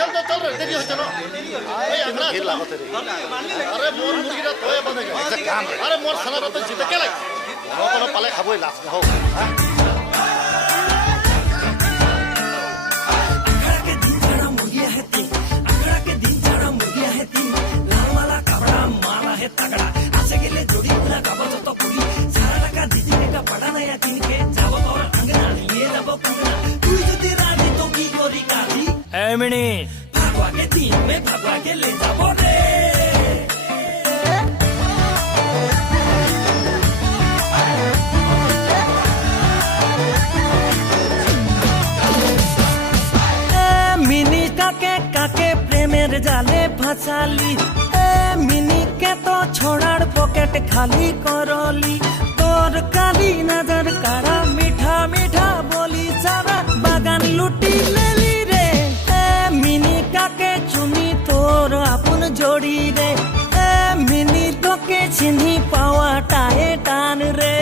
चल रे देरी हो चलो भीड़ लागो तेरे अरे मोर मुर्गी रा तोय बंद गए अरे मोर सना रा तो जीते के लाग कोनो पाले खाबो लास्ट हो तगड़ा असे गेले जोडी पुरा काबतो तो पुरी सारा लगा दीदी का पड़ा नया किनके जावो और अंगना लिए लबो कंगना तू जदी रानी तो की गोरी काली ए मिनी भागवा के दिन में भागवा के ले जावो रे ए मिनी काके प्रेमेर जाले फसाली मिनी के तो छोड़ार पॉकेट खाली करली तोर काली नजर कारा मीठा मीठा बोली सारा बागान लुटी लेली रे ए मिनी काके चुनी तोर अपन जोड़ी रे ए मिनी तो के चिन्ही पावा टाए टान रे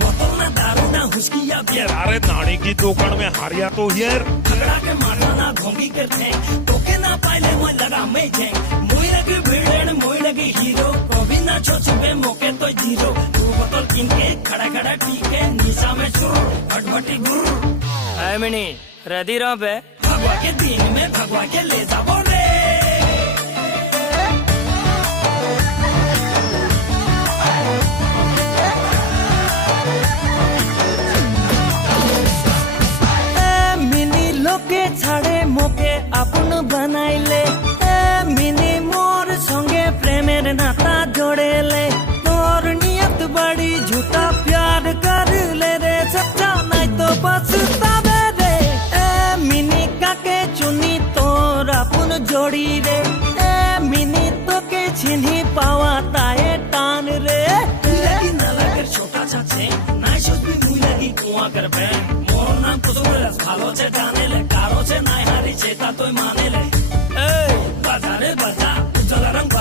बोतल ना दारू ना हुस्किया बियर अरे नानी की दुकान में हारिया तो यार झगड़ा के मारना ना घोंगी करते तोके ना पाइले मोय लगा मैं जे मोय लगे भिड़न मोय लगे हीरो कभी ना छोछबे मोके तो जीरो तू बोतल किन के खड़ा खड़ा टीके निशा में चुर भटभटी गुर आई मिनी रेडी रहो बे भगवा के दिन में भगवा के ले जाओ रे लोके छाड़े मोके अपन बनाइले ए मिनी मोर संगे प्रेमेर नाता जोड़ेले तोर नियत बड़ी झूठा प्यार कर ले रे सच्चा नहीं तो पछतावे रे ए मिनी काके चुनी तोर अपन जोड़ी रे ए मिनी तो के चिन्ही पावा ताए टान रे तू लगी ना लगर छोटा छाछे ना सोचबी मुई लगी कुआ कर बे मोर नाम तो रस भालो छे जाने ले कारो छे नाय हारी चेता तोय माने ले ए बजा रे बजा उजला रंग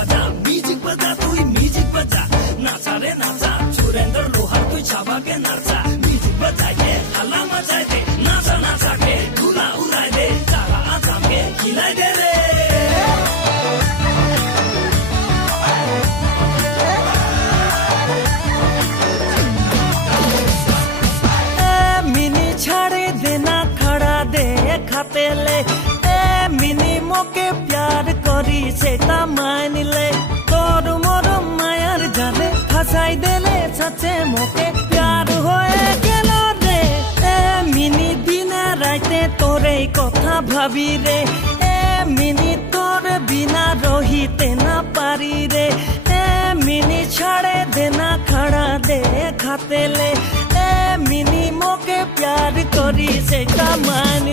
बजा तू म्यूजिक बजा नाचा रे नाचा सुरेंद्र लोहार तू छाबा के नाचा म्यूजिक बजा के हल्ला मचा दे नाचा नाचा के धूला उड़ाए दे चाला आजाम के खिलाए दे रे मिनी छाड़े देना खड़ा दे खाते ले ए मिनी मोके प्यार करी सेता मान ले तोर मोर मायार जाले फसाई देले सच्चे मोके प्यार होए गेल रे ए मिनी दिन राते तोरे कथा भाबी रे ए मिनी तोर बिना रहिते ना पारी रे ए मिनी छाड़े देना खड़ा दे खाते ले मिनी मोके प्यार करी सेटा मान